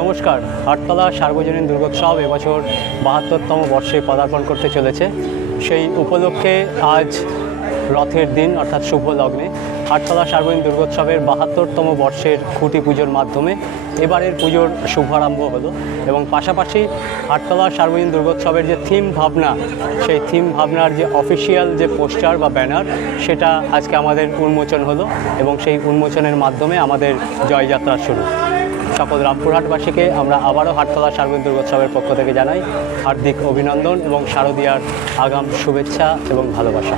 নমস্কার। আটতলা সার্বজনীন দুর্গোৎসব এবছর বাহাত্তরতম বর্ষে পদার্পণ করতে চলেছে। সেই উপলক্ষে আজ রথের দিন, অর্থাৎ শুভ লগ্নে আটতলা সার্বজনীন দুর্গোৎসবের বাহাত্তরতম বর্ষের খুঁটি পুজোর মাধ্যমে এবারের পুজোর শুভারম্ভ হলো এবং পাশাপাশি আটতলা সার্বজনীন দুর্গোৎসবের যে থিম ভাবনা, সেই থিম ভাবনার যে অফিসিয়াল যে পোস্টার বা ব্যানার, সেটা আজকে আমাদের উন্মোচন হলো এবং সেই উন্মোচনের মাধ্যমে আমাদের জয়যাত্রা শুরু। সকল রামপুরহাটবাসীকে আমরা আবারও হাটতলা সার্বজনীন দুর্গোৎসবের পক্ষ থেকে জানাই হার্দিক অভিনন্দন এবং শারদীয়ার আগাম শুভেচ্ছা এবং ভালোবাসা।